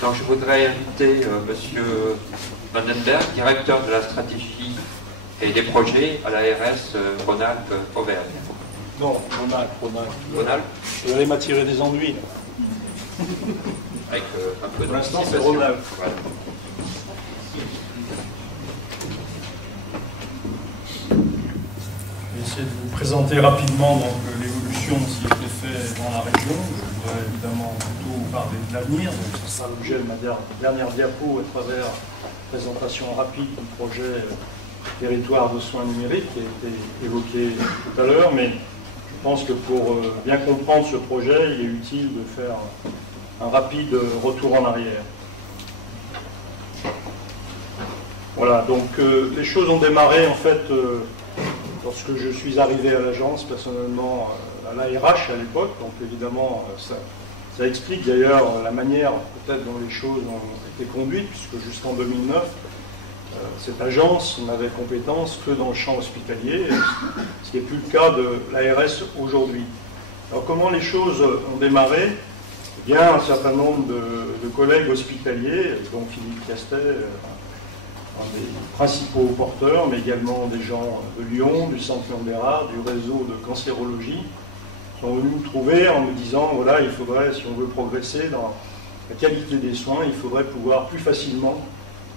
Donc je voudrais inviter Monsieur Vandenberg, directeur de la stratégie et des projets à l'ARS Rhône-Alpes-Auvergne. Non, Rhône-Alpes. Rhône-Alpes. Vous allez m'attirer des ennuis, là. Avec un peu de... Pour l'instant, c'est Rhône-Alpes. Voilà. Je vais essayer de vous présenter rapidement l'évolution de ce qui a été fait dans la région. Je voudrais évidemment plutôt parler de l'avenir. C'est ça l'objet de ma dernière diapo à travers la présentation rapide du projet territoire de soins numériques qui a été évoqué tout à l'heure. Mais je pense que pour bien comprendre ce projet, il est utile de faire un rapide retour en arrière. Voilà, donc les choses ont démarré en fait lorsque je suis arrivé à l'agence, personnellement à l'ARH à l'époque. Donc évidemment, ça explique d'ailleurs la manière peut-être dont les choses ont été conduites, puisque jusqu'en 2009, cette agence n'avait compétence que dans le champ hospitalier, ce qui n'est plus le cas de l'ARS aujourd'hui. Alors comment les choses ont démarré? Eh bien, un certain nombre de collègues hospitaliers, dont Philippe Castet, un des principaux porteurs, mais également des gens de Lyon, du Centre Léon Bérard, du réseau de cancérologie, sont venus me trouver en me disant, voilà, il faudrait, si on veut progresser dans la qualité des soins, il faudrait pouvoir plus facilement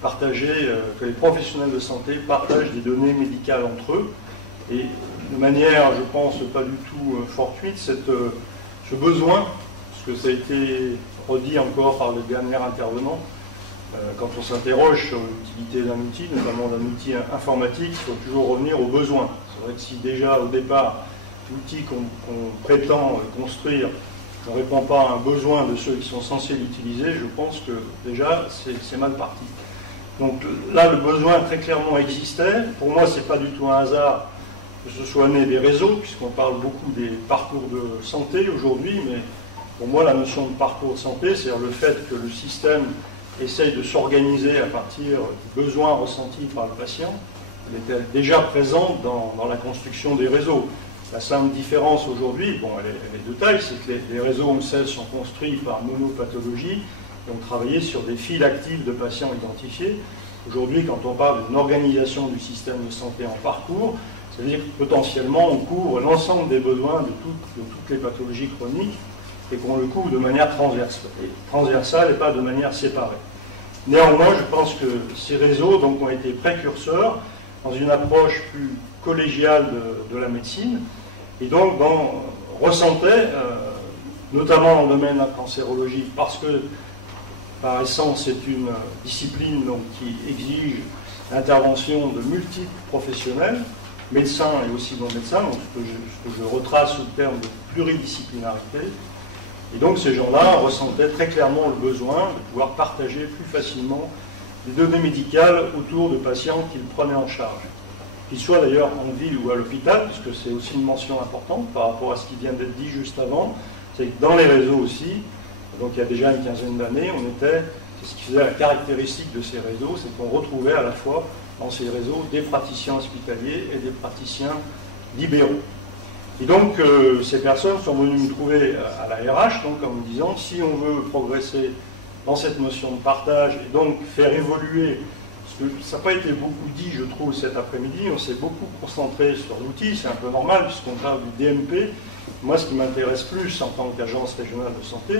partager, que les professionnels de santé partagent des données médicales entre eux. Et de manière, je pense, pas du tout fortuite, ce besoin, parce que ça a été redit encore par le dernier intervenant, quand on s'interroge sur l'utilité d'un outil, notamment d'un outil informatique, il faut toujours revenir aux besoins. C'est vrai que si déjà au départ, l'outil qu'on prétend construire ne répond pas à un besoin de ceux qui sont censés l'utiliser, je pense que déjà c'est mal parti. Donc là, le besoin très clairement existait. Pour moi, ce n'est pas du tout un hasard que ce soit né des réseaux, puisqu'on parle beaucoup des parcours de santé aujourd'hui, mais pour moi, la notion de parcours de santé, c'est-à-dire le fait que le système essaye de s'organiser à partir du besoin ressenti par le patient. Elle était déjà présente dans la construction des réseaux. La simple différence aujourd'hui, bon, elle est de taille, c'est que les réseaux OMSES sont construits par monopathologie et ont travaillé sur des files actives de patients identifiés. Aujourd'hui, quand on parle d'une organisation du système de santé en parcours, c'est-à-dire que potentiellement on couvre l'ensemble des besoins de toutes les pathologies chroniques et qu'on le couvre de manière transversale et pas de manière séparée. Néanmoins, je pense que ces réseaux donc, ont été précurseurs dans une approche plus collégiale de la médecine et donc ressentaient, notamment dans le domaine de la cancérologie, parce que par essence c'est une discipline donc, qui exige l'intervention de multiples professionnels, médecins et aussi non-médecins, donc ce que je retrace sous le terme de pluridisciplinarité. Et donc ces gens-là ressentaient très clairement le besoin de pouvoir partager plus facilement des données médicales autour de patients qu'ils prenaient en charge. Qu'ils soient d'ailleurs en ville ou à l'hôpital, puisque c'est aussi une mention importante par rapport à ce qui vient d'être dit juste avant, c'est que dans les réseaux aussi, donc il y a déjà une quinzaine d'années, c'est ce qui faisait la caractéristique de ces réseaux, c'est qu'on retrouvait à la fois dans ces réseaux des praticiens hospitaliers et des praticiens libéraux. Et donc, ces personnes sont venues me trouver à l'ARH, donc en me disant, si on veut progresser dans cette notion de partage et donc faire évoluer, parce que ça n'a pas été beaucoup dit, je trouve, cet après-midi, on s'est beaucoup concentré sur l'outil, c'est un peu normal puisqu'on parle du DMP. Moi, ce qui m'intéresse plus en tant qu'agence régionale de santé,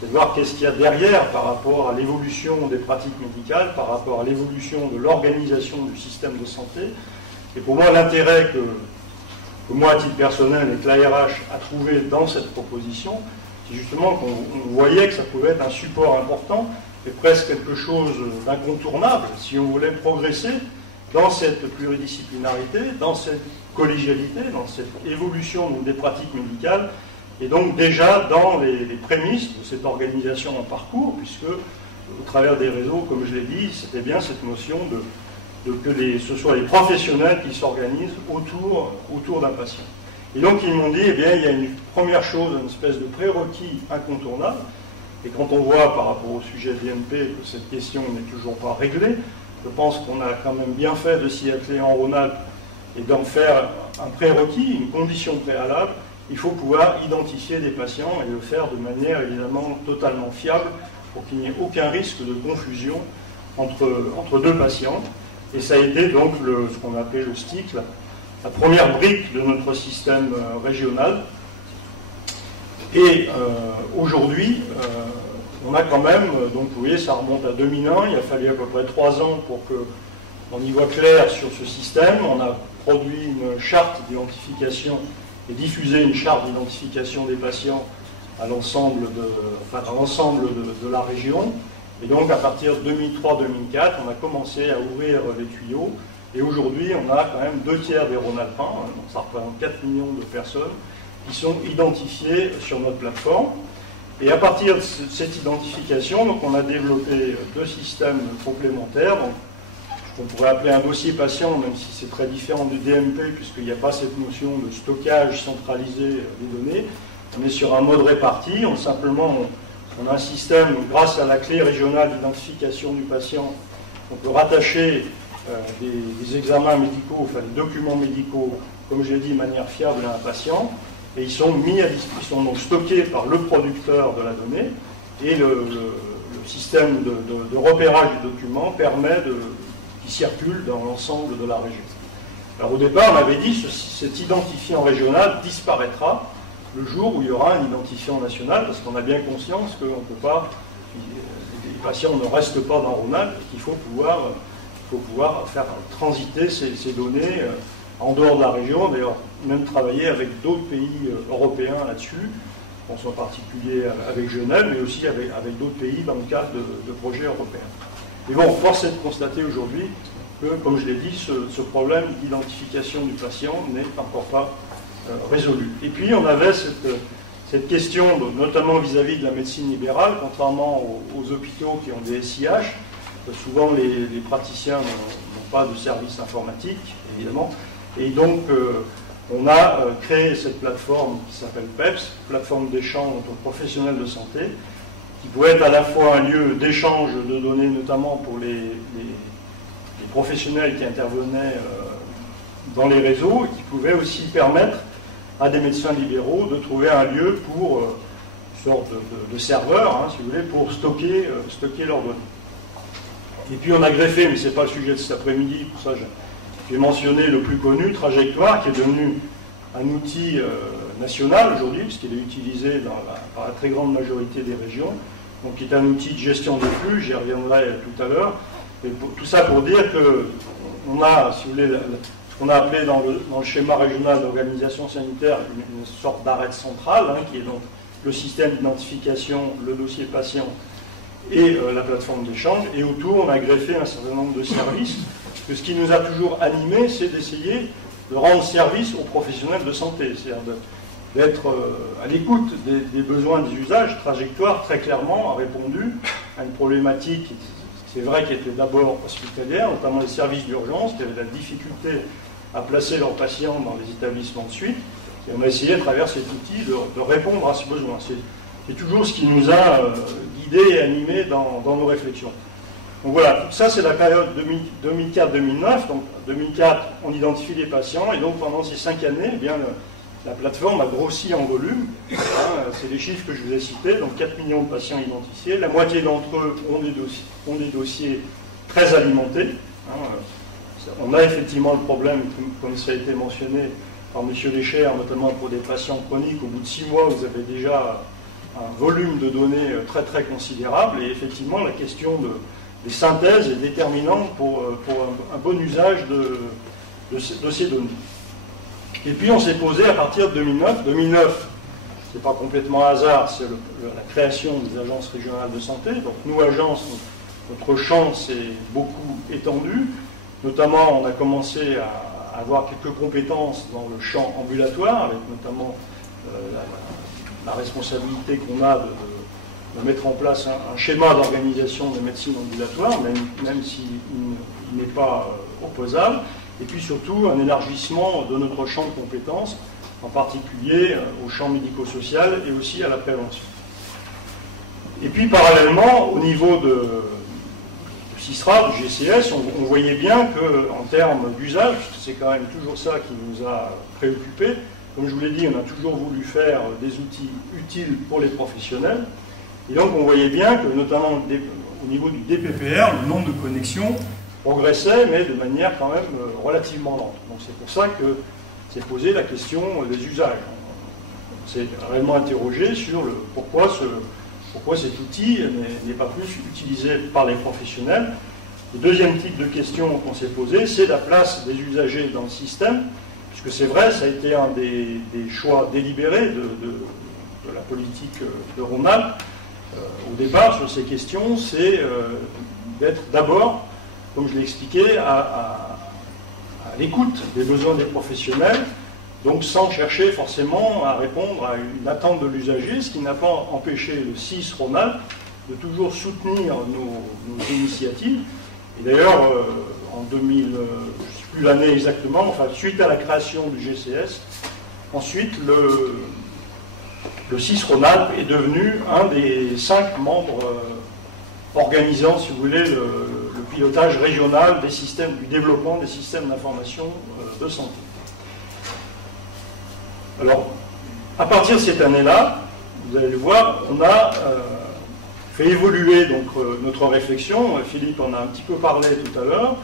c'est de voir qu'est-ce qu'il y a derrière par rapport à l'évolution des pratiques médicales, par rapport à l'évolution de l'organisation du système de santé. Et pour moi, l'intérêt que moi, à titre personnel, et que l'ARH a trouvé dans cette proposition, c'est justement qu'on voyait que ça pouvait être un support important et presque quelque chose d'incontournable si on voulait progresser dans cette pluridisciplinarité, dans cette collégialité, dans cette évolution des pratiques médicales, et donc déjà dans les prémices de cette organisation en parcours, puisque au travers des réseaux, comme je l'ai dit, c'était bien cette notion que ce soit les professionnels qui s'organisent autour d'un patient. Et donc ils m'ont dit, eh bien, il y a une première chose, une espèce de prérequis incontournable, et quand on voit par rapport au sujet DMP que cette question n'est toujours pas réglée, je pense qu'on a quand même bien fait de s'y atteler en Rhône-Alpes et d'en faire un prérequis, une condition préalable. Il faut pouvoir identifier des patients et le faire de manière évidemment totalement fiable pour qu'il n'y ait aucun risque de confusion entre deux patients. Et ça a été donc ce qu'on appelait le STIC, la première brique de notre système régional. Et aujourd'hui, on a quand même, donc vous voyez, ça remonte à 2001, il a fallu à peu près 3 ans pour qu'on y voit clair sur ce système. On a produit une charte d'identification et diffusé une charte d'identification des patients à l'ensemble de la région. Et donc à partir de 2003-2004, on a commencé à ouvrir les tuyaux. Et aujourd'hui, on a quand même 2/3 des Rhône-Alpins, donc ça représente 4 millions de personnes, qui sont identifiées sur notre plateforme. Et à partir de cette identification, donc on a développé 2 systèmes complémentaires. Donc, ce qu'on pourrait appeler un dossier patient, même si c'est très différent du DMP, puisqu'il n'y a pas cette notion de stockage centralisé des données. On est sur un mode réparti. On a un système, grâce à la clé régionale d'identification du patient, on peut rattacher des examens médicaux, enfin des documents médicaux, comme je l'ai dit, de manière fiable à un patient. Et ils sont donc stockés par le producteur de la donnée, et le système de repérage du document permet qu'il circule dans l'ensemble de la région. Alors au départ, on avait dit que cet identifiant régional disparaîtra le jour où il y aura un identifiant national, parce qu'on a bien conscience qu'on ne peut pas, les patients ne restent pas dans Rhône-Alpes, et qu'il faut pouvoir faire transiter ces données en dehors de la région, d'ailleurs même travailler avec d'autres pays européens là-dessus, je pense en particulier avec Genève, mais aussi avec d'autres pays dans le cadre de projets européens. Et bon, force est de constater aujourd'hui que, comme je l'ai dit, ce problème d'identification du patient n'est encore pas résolu. Et puis on avait cette question, notamment vis-à-vis de la médecine libérale, contrairement aux hôpitaux qui ont des SIH, souvent les praticiens n'ont pas de service informatique, évidemment. Et donc, on a créé cette plateforme qui s'appelle PEPS, plateforme d'échange entre professionnels de santé, qui pouvait être à la fois un lieu d'échange de données, notamment pour les professionnels qui intervenaient dans les réseaux, et qui pouvait aussi permettre à des médecins libéraux de trouver un lieu pour une sorte de serveur, hein, si vous voulez, pour stocker leurs données. Et puis on a greffé, mais ce n'est pas le sujet de cet après-midi, pour ça j'ai mentionné le plus connu, Trajectoire, qui est devenu un outil national aujourd'hui, puisqu'il est utilisé par la très grande majorité des régions, donc qui est un outil de gestion des flux, j'y reviendrai tout à l'heure. Tout ça pour dire qu'on a, si vous voulez, ce qu'on a appelé dans le schéma régional d'organisation sanitaire une sorte d'arête centrale, hein, qui est donc le système d'identification, le dossier patient et la plateforme d'échange, et autour on a greffé un certain nombre de services, que ce qui nous a toujours animés, c'est d'essayer de rendre service aux professionnels de santé, c'est-à-dire d'être à l'écoute des besoins des usages. Trajectoire, très clairement, a répondu à une problématique, c'est vrai, qui était d'abord hospitalière, notamment les services d'urgence, qui avaient de la difficulté à placer leurs patients dans les établissements de suite, et on a essayé à travers cet outil de répondre à ce besoin. C'est toujours ce qui nous a guidés et animés dans nos réflexions. Donc voilà, tout ça c'est la période 2004-2009. Donc 2004, on identifie les patients, et donc pendant ces 5 années, eh bien, la plateforme a grossi en volume. Hein, c'est les chiffres que je vous ai cités, donc 4 millions de patients identifiés. La moitié d'entre eux ont des dossiers très alimentés. Hein, on a effectivement le problème, comme ça a été mentionné par M. Lécher, notamment pour des patients chroniques, au bout de 6 mois, vous avez déjà un volume de données très très considérable, et effectivement la question des synthèses est déterminante pour un bon usage de ces données. Et puis on s'est posé à partir de 2009. 2009, c'est pas complètement un hasard, c'est la création des agences régionales de santé. Donc nous, agences, notre champ s'est beaucoup étendu. Notamment, on a commencé à avoir quelques compétences dans le champ ambulatoire, avec notamment la responsabilité qu'on a de mettre en place un schéma d'organisation de médecine ambulatoire, même s'il n'est pas opposable, et puis surtout un élargissement de notre champ de compétences, en particulier au champ médico-social et aussi à la prévention. Et puis parallèlement, au niveau du CISRA, du GCS, on voyait bien qu'en termes d'usage, c'est quand même toujours ça qui nous a préoccupés. Comme je vous l'ai dit, on a toujours voulu faire des outils utiles pour les professionnels. Et donc on voyait bien que, notamment au niveau du DPPR, le nombre de connexions progressait, mais de manière quand même relativement lente. Donc c'est pour ça que s'est posé la question des usages. On s'est réellement interrogé sur pourquoi cet outil n'est pas plus utilisé par les professionnels. Le deuxième type de question qu'on s'est posé, c'est la place des usagers dans le système, puisque c'est vrai, ça a été un des choix délibérés de la politique de Rhône-Alpes. Au départ, sur ces questions, c'est d'être d'abord, comme je l'ai expliqué, à l'écoute des besoins des professionnels, donc sans chercher forcément à répondre à une attente de l'usager, ce qui n'a pas empêché le CIS Rhône-Alpes de toujours soutenir nos initiatives. Et d'ailleurs, en 2000, je ne sais plus l'année exactement, enfin, suite à la création du GCS, ensuite le CIS Rhône-Alpes est devenu un des 5 membres organisant, si vous voulez, le pilotage régional des systèmes, du développement des systèmes d'information de santé. Alors, à partir de cette année-là, vous allez le voir, on a fait évoluer donc, notre réflexion. Philippe en a un petit peu parlé tout à l'heure,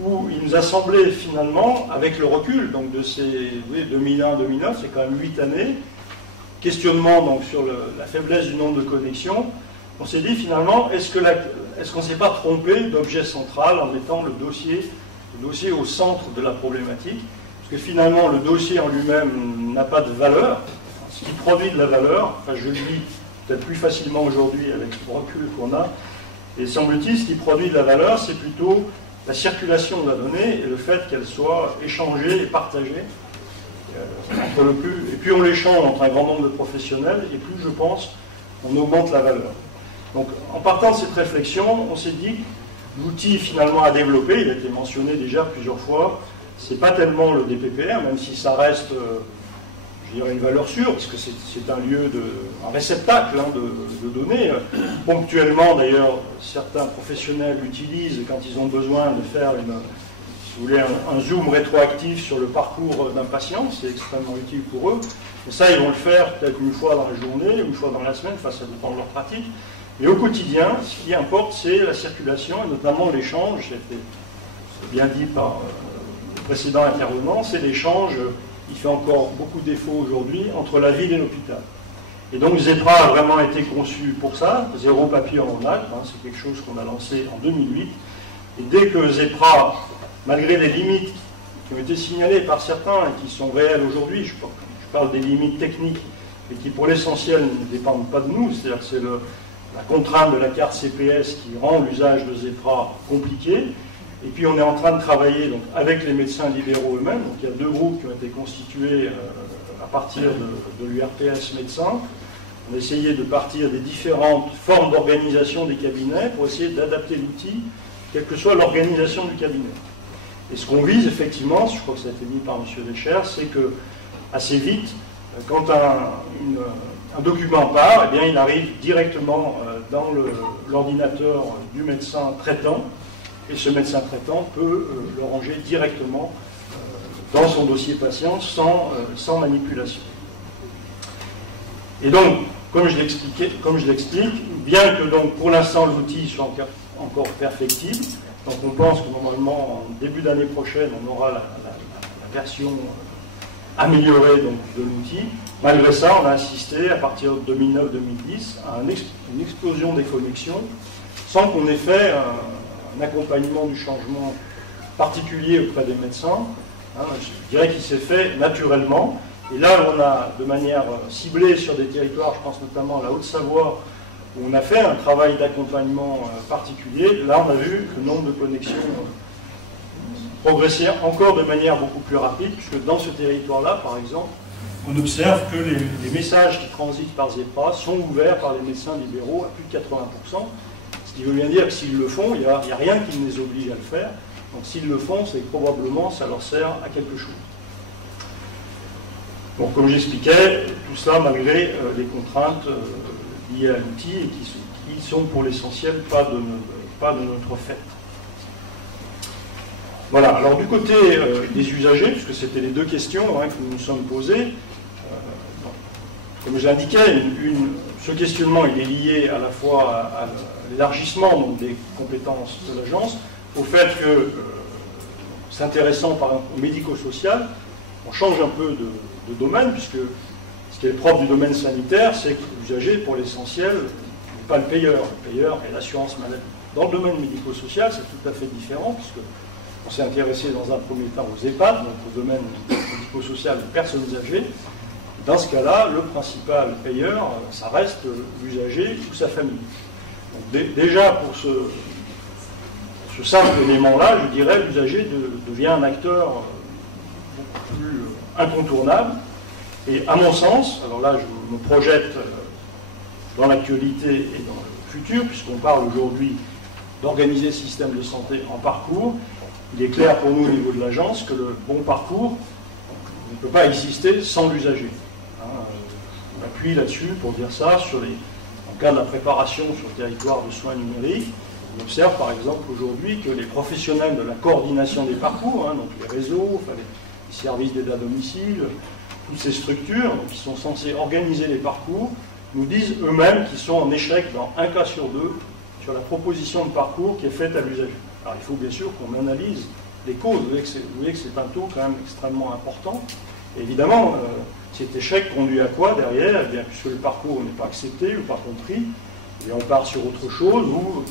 où il nous a semblé finalement, avec le recul donc, de ces 2001-2009, c'est quand même 8 années, questionnement donc, sur la faiblesse du nombre de connexions, on s'est dit finalement, est-ce qu'on ne s'est pas trompé d'objet central en mettant le dossier au centre de la problématique? Parce que finalement, le dossier en lui-même n'a pas de valeur. Ce qui produit de la valeur, enfin je le dis peut-être plus facilement aujourd'hui avec le recul qu'on a, et semble-t-il, ce qui produit de la valeur, c'est plutôt la circulation de la donnée et le fait qu'elle soit échangée et partagée. Et plus on l'échange entre un grand nombre de professionnels, et plus, je pense, on augmente la valeur. Donc, en partant de cette réflexion, on s'est dit que l'outil finalement à développer, il a été mentionné déjà plusieurs fois, c'est pas tellement le DPPR, même si ça reste, je dirais, une valeur sûre, parce que c'est un lieu un réceptacle de données. Ponctuellement, d'ailleurs, certains professionnels l'utilisent quand ils ont besoin de faire si vous voulez, un zoom rétroactif sur le parcours d'un patient, c'est extrêmement utile pour eux. Et ça, ils vont le faire peut-être une fois dans la journée, une fois dans la semaine, enfin, ça dépend de leur pratique. Mais au quotidien, ce qui importe, c'est la circulation, et notamment l'échange, c'est bien dit par le précédent intervenant, c'est l'échange, il fait encore beaucoup défaut aujourd'hui, entre la ville et l'hôpital. Et donc Zepra a vraiment été conçu pour ça, zéro papier en Rhône-Alpes, c'est quelque chose qu'on a lancé en 2008. Et dès que Zepra, malgré les limites qui ont été signalées par certains et qui sont réelles aujourd'hui, je parle des limites techniques, et qui pour l'essentiel ne dépendent pas de nous, c'est-à-dire que c'est la contrainte de la carte CPS qui rend l'usage de Zepra compliqué. Et puis on est en train de travailler donc, avec les médecins libéraux eux-mêmes. Donc il y a 2 groupes qui ont été constitués à partir de l'URPS médecins. On a essayé de partir des différentes formes d'organisation des cabinets pour essayer d'adapter l'outil, quelle que soit l'organisation du cabinet. Et ce qu'on vise effectivement, je crois que ça a été dit par M. Deschers, c'est que assez vite, quand un document part, eh bien, il arrive directement dans l'ordinateur du médecin traitant, et ce médecin traitant peut le ranger directement dans son dossier patient sans manipulation. Et donc, comme je l'explique, bien que donc, pour l'instant l'outil soit encore perfectible, donc on pense que normalement en début d'année prochaine on aura la version améliorée donc, de l'outil. Malgré ça, on a assisté à partir de 2009-2010 à une explosion des connexions sans qu'on ait fait un accompagnement du changement particulier auprès des médecins. Je dirais qu'il s'est fait naturellement. Et là, on a de manière ciblée sur des territoires, je pense notamment à la Haute-Savoie, où on a fait un travail d'accompagnement particulier. Là, on a vu que le nombre de connexions progressait encore de manière beaucoup plus rapide, puisque dans ce territoire-là, par exemple, on observe que les messages qui transitent par Zepra sont ouverts par les médecins libéraux à plus de 80%, ce qui veut bien dire que s'ils le font, il n'y a rien qui les oblige à le faire. Donc s'ils le font, c'est que probablement ça leur sert à quelque chose. Donc comme j'expliquais, tout ça malgré les contraintes liées à l'outil et qui sont pour l'essentiel pas de notre fait. Voilà, alors du côté des usagers, puisque c'était les 2 questions que nous nous sommes posées, comme je l'indiquais, ce questionnement il est lié à la fois à l'élargissement des compétences de l'agence, au fait que, s'intéressant par exemple au médico-social, on change un peu de domaine, puisque ce qui est le propre du domaine sanitaire, c'est que l'usager, pour l'essentiel, n'est pas le payeur. Le payeur est l'assurance maladie. Dans le domaine médico-social, c'est tout à fait différent, puisque on s'est intéressé dans un premier temps aux EHPAD, donc au domaine médico-social des personnes âgées. Dans ce cas-là, le principal payeur, ça reste l'usager ou sa famille. Donc, déjà, pour ce simple élément-là, je dirais l'usager devient un acteur beaucoup plus incontournable. Et à mon sens, alors là je me projette dans l'actualité et dans le futur, puisqu'on parle aujourd'hui d'organiser le système de santé en parcours, il est clair pour nous au niveau de l'agence que le bon parcours ne peut pas exister sans l'usager. On appuie là-dessus pour dire ça, dans le cas de la préparation sur le territoire de soins numériques. On observe par exemple aujourd'hui que les professionnels de la coordination des parcours, donc les réseaux, les services d'aide à domicile, toutes ces structures qui sont censées organiser les parcours, nous disent eux-mêmes qu'ils sont en échec dans un cas sur deux sur la proposition de parcours qui est faite à l'usager. Alors il faut bien sûr qu'on analyse les causes. Vous voyez que c'est un taux quand même extrêmement important. Et évidemment, cet échec conduit à quoi derrière? Eh bien, puisque le parcours n'est pas accepté ou pas compris, et on part sur autre chose, ou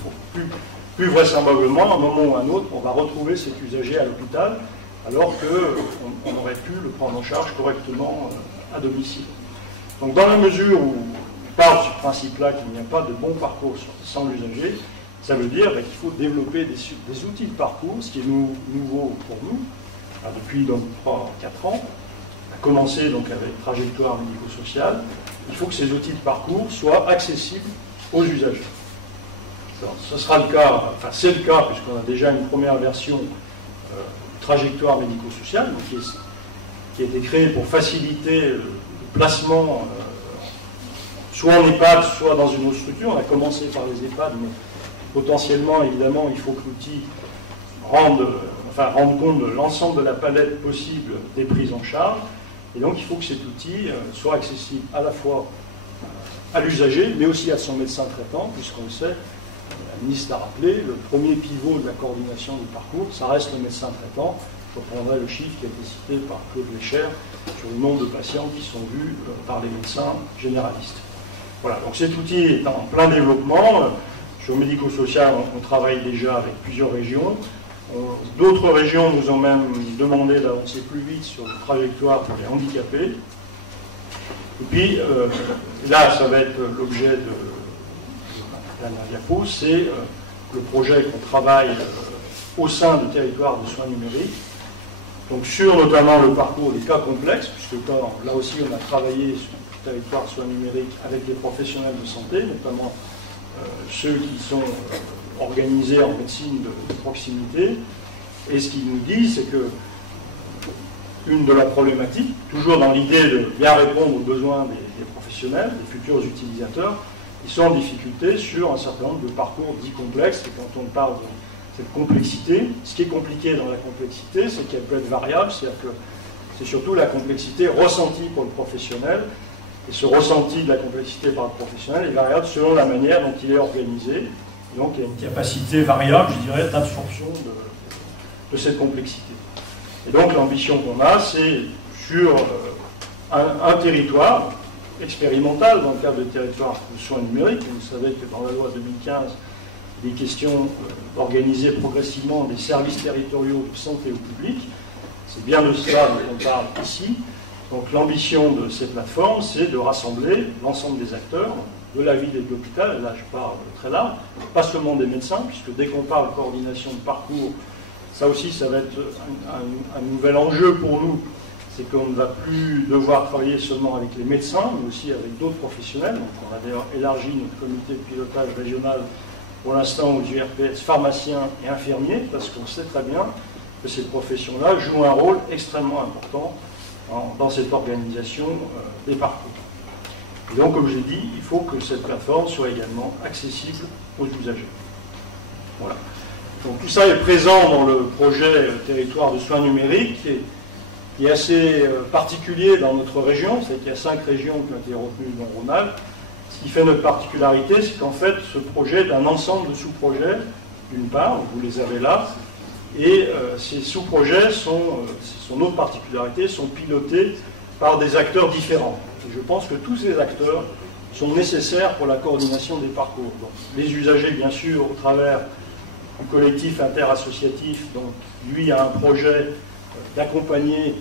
plus vraisemblablement, à un moment ou à un autre, on va retrouver cet usager à l'hôpital, alors qu'on aurait pu le prendre en charge correctement à domicile. Donc dans la mesure où on parle de ce principe-là qu'il n'y a pas de bon parcours sans l'usager, ça veut dire qu'il faut développer des outils de parcours, ce qui est nouveau pour nous, depuis 3-4 ans, à commencer donc avec trajectoire médico-sociale. Il faut que ces outils de parcours soient accessibles aux usagers. Alors, ce sera le cas, enfin c'est le cas, puisqu'on a déjà une première version trajectoire médico-sociale, qui a été créée pour faciliter le placement soit en EHPAD, soit dans une autre structure. On a commencé par les EHPAD, mais potentiellement, évidemment, il faut que l'outil rende compte de l'ensemble de la palette possible des prises en charge. Et donc, il faut que cet outil soit accessible à la fois à l'usager, mais aussi à son médecin traitant, puisqu'on le sait, la ministre l'a rappelé, le premier pivot de la coordination du parcours, ça reste le médecin traitant. Je reprendrai le chiffre qui a été cité par Claude Lécher sur le nombre de patients qui sont vus par les médecins généralistes. Voilà, donc cet outil est en plein développement. Sur médico-social, on travaille déjà avec plusieurs régions. D'autres régions nous ont même demandé d'avancer plus vite sur une trajectoire pour les handicapés. Et puis, là, ça va être l'objet de la diapo, c'est le projet qu'on travaille au sein du territoire de soins numériques. Donc, sur notamment le parcours des cas complexes, puisque là aussi, on a travaillé sur le territoire de soins numériques avec les professionnels de santé, notamment ceux qui sont organisés en médecine de proximité. Et ce qu'ils nous disent, c'est que une de leurs problématiques, toujours dans l'idée de bien répondre aux besoins des professionnels, des futurs utilisateurs, ils sont en difficulté sur un certain nombre de parcours dits complexes. Et quand on parle de cette complexité, ce qui est compliqué dans la complexité, c'est qu'elle peut être variable, c'est-à-dire que c'est surtout la complexité ressentie pour le professionnel. Et ce ressenti de la complexité par le professionnel est variable selon la manière dont il est organisé. Et donc il y a une capacité variable, je dirais, d'absorption de cette complexité. Et donc l'ambition qu'on a, c'est sur un territoire expérimental, dans le cadre du territoire de soins numériques. Vous savez que dans la loi 2015, il est question d'organiser progressivement des services territoriaux de santé au public. C'est bien de cela dont on parle ici. Donc l'ambition de ces plateformes, c'est de rassembler l'ensemble des acteurs de la ville et de l'hôpital, et là je parle très large, pas seulement des médecins, puisque dès qu'on parle coordination de parcours, ça aussi ça va être un nouvel enjeu pour nous, c'est qu'on ne va plus devoir travailler seulement avec les médecins, mais aussi avec d'autres professionnels. Donc on a d'ailleurs élargi notre comité de pilotage régional pour l'instant aux URPS, pharmaciens et infirmiers, parce qu'on sait très bien que ces professions-là jouent un rôle extrêmement important dans cette organisation des parcours. Et donc, comme je l'ai dit, il faut que cette plateforme soit également accessible aux usagers. Voilà. Donc tout ça est présent dans le projet territoire de soins numériques. Et qui est assez particulier dans notre région, c'est qu'il y a 5 régions qui ont été retenues dans Rhône-Alpes. Ce qui fait notre particularité, c'est qu'en fait, ce projet est un ensemble de sous-projets, d'une part, vous les avez là, et ces sous-projets son autre particularité, sont pilotés par des acteurs différents. Et je pense que tous ces acteurs sont nécessaires pour la coordination des parcours. Donc, les usagers, bien sûr, au travers du collectif interassociatif, donc lui a un projet d'accompagner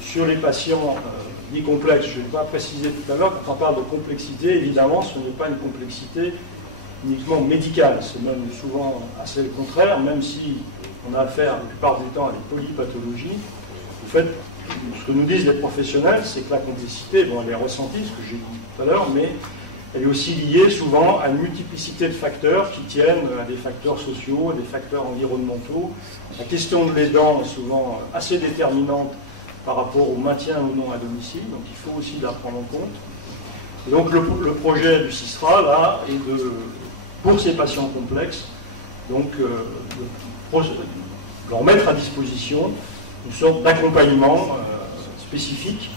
sur les patients dits complexes. Je ne vais pas préciser tout à l'heure, quand on parle de complexité, évidemment, ce n'est pas une complexité uniquement médicale, c'est même souvent assez le contraire, même si on a affaire la plupart du temps à des polypathologies. En fait, ce que nous disent les professionnels, c'est que la complexité, bon, elle est ressentie, ce que j'ai dit tout à l'heure, mais elle est aussi liée souvent à une multiplicité de facteurs qui tiennent à des facteurs sociaux, à des facteurs environnementaux. La question de l'aidant est souvent assez déterminante par rapport au maintien ou non à domicile, donc il faut aussi la prendre en compte. Et donc le projet du CISRA, là, est pour ces patients complexes, donc de leur mettre à disposition une sorte d'accompagnement spécifique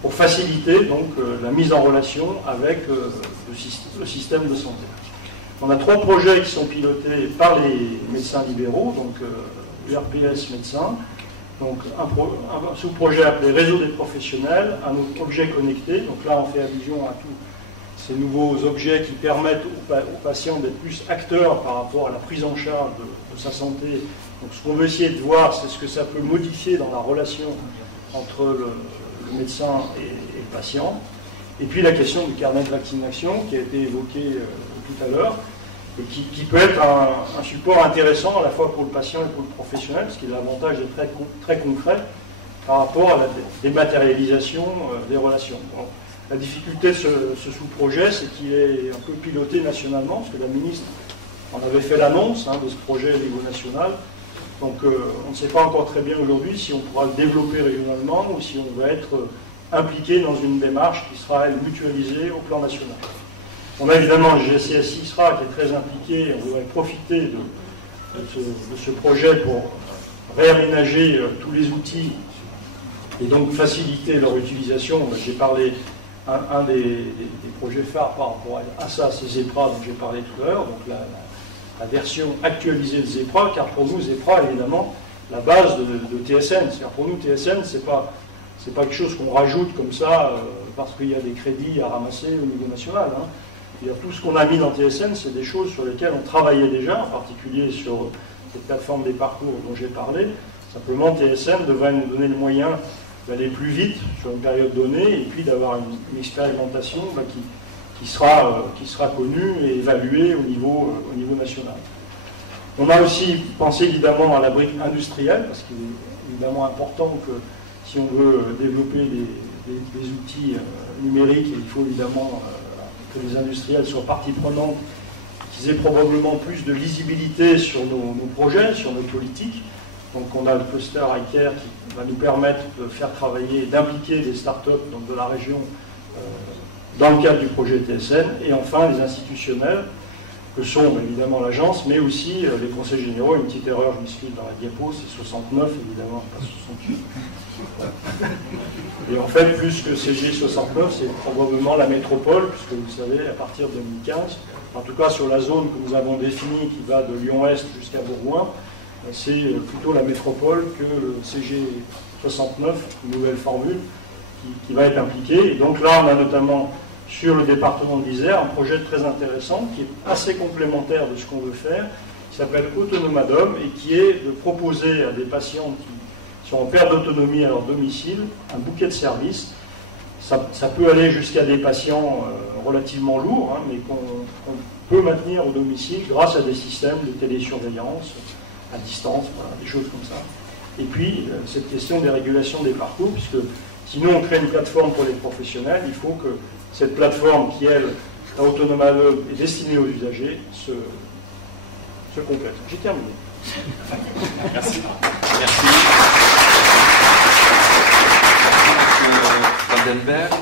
pour faciliter donc la mise en relation avec le système de santé. On a 3 projets qui sont pilotés par les médecins libéraux, donc URPS médecins, donc un sous-projet appelé Réseau des professionnels, un autre objet connecté, donc là on fait allusion à tous ces nouveaux objets qui permettent aux patients d'être plus acteurs par rapport à la prise en charge de sa santé. Donc ce qu'on veut essayer de voir, c'est ce que ça peut modifier dans la relation entre le médecin et le patient. Et puis la question du carnet de vaccination qui a été évoquée tout à l'heure, et qui peut être un support intéressant à la fois pour le patient et pour le professionnel, parce qu'il a l'avantage d'être très concret par rapport à la dématérialisation des relations. Donc, la difficulté de ce sous-projet, c'est qu'il est un peu piloté nationalement, parce que la ministre en avait fait l'annonce de ce projet au niveau national. Donc on ne sait pas encore très bien aujourd'hui si on pourra le développer régionalement ou si on va être impliqué dans une démarche qui sera, elle, mutualisée au plan national. On a évidemment le GCS ISRA qui est très impliqué, on devrait profiter de ce projet pour réaménager tous les outils et donc faciliter leur utilisation. J'ai parlé, un des projets phares par rapport à ça, c'est ZEPRA dont j'ai parlé tout à l'heure, donc la version actualisée de ZEPRA, car pour nous, ZEPRA est évidemment la base de TSN. C'est-à-dire pour nous, TSN, c'est pas quelque chose qu'on rajoute comme ça parce qu'il y a des crédits à ramasser au niveau national. Tout ce qu'on a mis dans TSN, c'est des choses sur lesquelles on travaillait déjà, en particulier sur cette plateforme des parcours dont j'ai parlé. Simplement, TSN devrait nous donner le moyen d'aller plus vite sur une période donnée et puis d'avoir une expérimentation qui sera connue et évaluée au niveau national. On a aussi pensé évidemment à la brique industrielle, parce qu'il est évidemment important que si on veut développer des outils numériques, il faut évidemment que les industriels soient partie prenante, qu'ils aient probablement plus de lisibilité sur nos projets, sur nos politiques. Donc on a le cluster iCare qui va nous permettre de faire travailler, d'impliquer des startups de la région dans le cadre du projet TSN. Et enfin les institutionnels, que sont évidemment l'agence, mais aussi les conseils généraux. Une petite erreur, je me suis dit dans la diapo, c'est 69 évidemment, pas 68. Et en fait, plus que CG69, c'est probablement la métropole, puisque vous savez, à partir de 2015, en tout cas sur la zone que nous avons définie, qui va de Lyon-Est jusqu'à Bourgoin, c'est plutôt la métropole que le CG69, une nouvelle formule, qui va être impliquée. Et donc là, on a notamment sur le département de l'Isère un projet très intéressant, qui est assez complémentaire de ce qu'on veut faire, qui s'appelle Autonomadom, et qui est de proposer à des patients qui sont en perte d'autonomie à leur domicile un bouquet de services. Ça peut aller jusqu'à des patients relativement lourds, mais qu'on peut maintenir au domicile grâce à des systèmes de télésurveillance à distance, voilà, des choses comme ça. Et puis, cette question des régulations des parcours, puisque sinon on crée une plateforme pour les professionnels, il faut que cette plateforme qui, elle, la Autonomadom, est destinée aux usagers, se complète. J'ai terminé. Merci. Merci. Vandenberg.